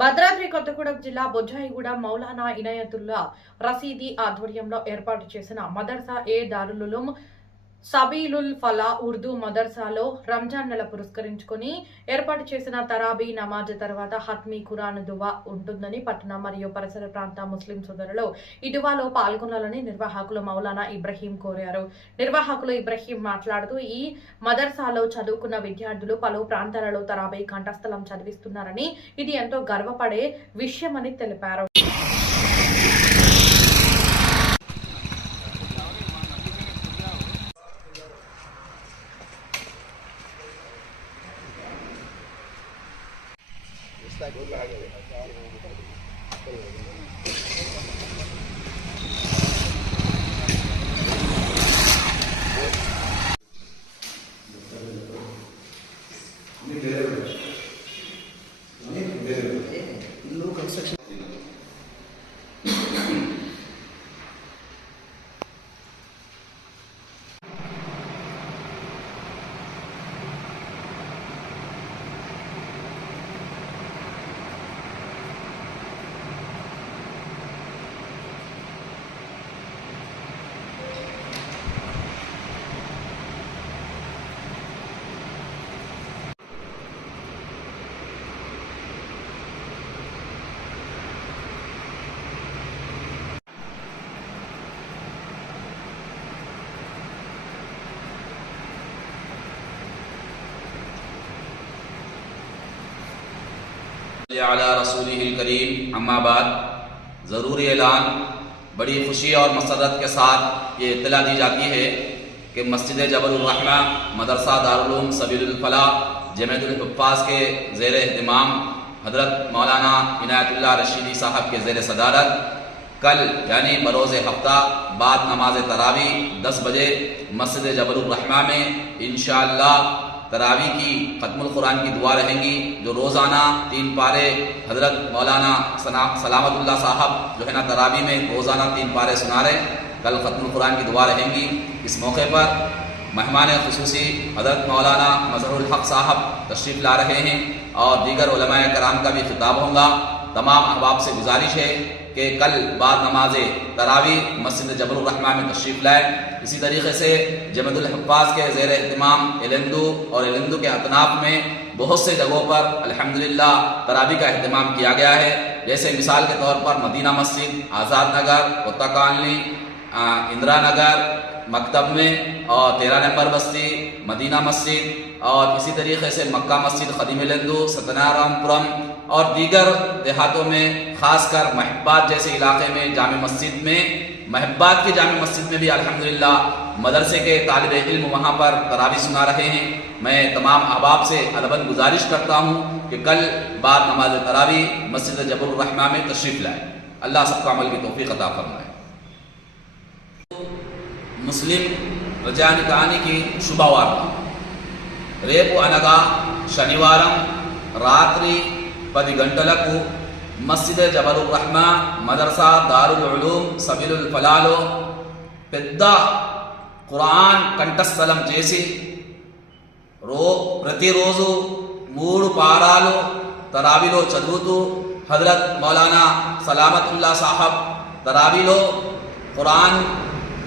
భద్రాద్రి కొత్తగూడెం జిల్లా బొజ్జాయిగూడ మౌలానా ఇనాయతుల్లా రసీదీ ఆధ్వర్యంలో ఏర్పాటు చేసిన మదర్సా ఏ దారుల్ ఉలూమ్ సబీలుల్ ఫలా ఉర్దూ మదర్సాలో రంజాన్ నెల పురస్కరించుకుని ఏర్పాటు చేసిన తరాబీ నమాజ్ తర్వాత హత్మీ ఖురాన్ దువా ఉంటుందని పట్టణ మరియు పరిసర ప్రాంత ముస్లిం సోదరులు ఈ దువాలో పాల్గొనాలని నిర్వాహకులు మౌలానా ఇబ్రహీం కోరారు. నిర్వాహకులు ఇబ్రహీం మాట్లాడుతూ ఈ మదర్సాలో చదువుకున్న విద్యార్థులు పలు ప్రాంతాలలో తరాబీ కంఠస్థలం చదివిస్తున్నారని, ఇది ఎంతో గర్వపడే విషయమని తెలిపారు. अला रसूलिहिल करीम अम्मा बाद ज़रूरी ऐलान बड़ी खुशी और मसरत के साथ ये इत्तला दी जाती है कि मस्जिद जबरुर रहमा मदरसा दारुल उलूम सबीलुल फलाह जमीयतुल हुफ़्फ़ाज़ के ज़ेर एहतिमाम हज़रत मौलाना इनायतुल्लाह रशीदी साहब के ज़ेर सदारत कल यानी बरोज़ हफ्ता बाद नमाज तरावी 10 बजे मस्जिद जबरुर रहमा में इंशाअल्लाह तरावी की ख़त्मुल कुरान की दुआ रहेंगी, जो रोज़ाना 3 पारे हज़रत मौलाना सलामतुल्लाह साहब जो है ना तरावी में रोज़ाना 3 पारे सुना रहे। कल ख़त्मुल कुरान की दुआ रहेंगी। इस मौके पर मेहमान ख़ुसूसी हज़रत मौलाना मज़हरुल हक़ साहब तशरीफ़ ला रहे हैं और दीगर उलमाए कराम का भी खिताब होगा। तमाम अहबाब से गुजारिश है कि कल बाद नमाज तरावी मस्जिद जबरुर रहमा में तशरीफ़ लाए। इसी तरीके से जमीयतुल हुफ़्फ़ाज़ के ज़ेर एहतिमाम एलेंदू और एलेंदू के अतनाफ़ में बहुत से जगहों पर अल्हम्दुलिल्लाह तरावी का अहतमाम किया गया है। जैसे मिसाल के तौर पर मदीना मस्जिद, आज़ाद नगर, कोत्ता कॉलोनी, इंदिरा नगर मकतब में और 13 नंबर बस्ती मदीना मस्जिद और इसी तरीके से मक्का मस्जिद खदीम एलेंदू सतनारामपुरम और दीगर देहातों में ख़ासकर महब्बात जैसे इलाके में जामे मस्जिद में महब्बात की जामे मस्जिद में भी अल्हम्दुलिल्लाह मदरसे के तालिब इल्म वहाँ पर तरावी सुना रहे हैं। मैं तमाम अहबाब से अदबन गुजारिश करता हूँ कि कल बाद नमाज तरावी मस्जिद जबरुर रहमा में तशरीफ़ लाए। अल्लाह सबका अमल की तौफीक अता फरमाए। ముస్లిం ప్రజానికానికి శుభవార్త. రేపు అనగా శనివారం రాత్రి 10 గంటలకు మస్జిద్ జబరుర్ రహ్మా మదర్సా దారుల్ ఉలూమ్ సబీలుల్ ఫలాలో పెద్ద ఖురాన్ కంఠస్థలం చేసి ప్రతిరోజు 3 పారాలు తరావీలో చదువుతూ హజరత్ మౌలానా సలామతుల్లా సాహబ్ తరావీలో ఖురాన్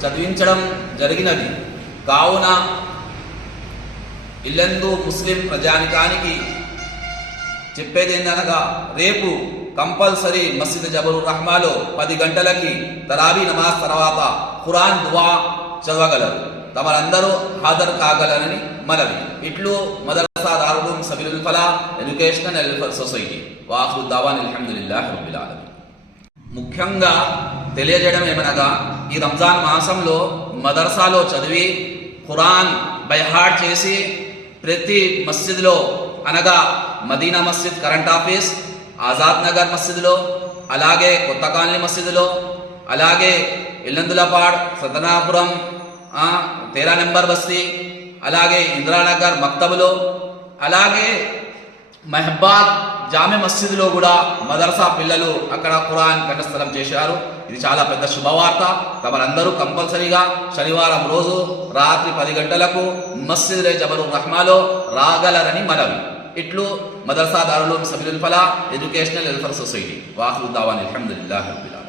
చదివించడం జరిగినది. కావున ఇల్లందు ముస్లిం ప్రజానికానికి చెప్పేది ఏందనగా రేపు కంపల్సరీ మస్జిద్ జబరుర్ రహ్మాలో 10 గంటలకి తరావీ నమాజ్ తర్వాత ఖురాన్ దువా చదవగలరు. తమరందరూ హాజరు కాగలరని మనవి. ఇట్లు madrasa Darul Uloom సబీలుల్ Falah educational welfare society. వాఖిరు దావాన్ అల్హమ్దులిల్లాహి రబ్బిల్ ఆలమీన్. ముఖ్యంగా తెలియజేయడం ఏమనగా ఈ రంజాన్ మాసంలో మదర్సాలో చదివి ఖురాన్ బైహాడ్ చేసి ప్రతి మస్జిద్లో అనగా మదీనా మస్జిద్ కరెంట్ ఆఫీస్, ఆజాద్ నగర్ మస్జిద్లో, అలాగే కొత్త కాలనీ మస్జిద్లో, అలాగే ఇల్లందులపాడ్ సతనాపురం 13 నెంబర్ బస్తీ, అలాగే ఇందిరానగర్ మక్తబ్లో, అలాగే మహబాద్ జామె మస్జిద్లో కూడా మదర్సా పిల్లలు అక్కడ ఖురాన్ కంఠస్థలం చేశారు. ఇది చాలా పెద్ద శుభవార్త. తమరందరూ కంపల్సరీగా శనివారం రోజు రాత్రి 10 గంటలకు మస్జిద్ జబరుర్ రహ్మాలో రాగలరని మనవి. ఇట్లు Madrasa Darul Uloom Sabeelul Falah educational welfare society. వాఖిరు దావానా అల్హమ్దులిల్లాహి రబ్బిల్ ఆలమీన్.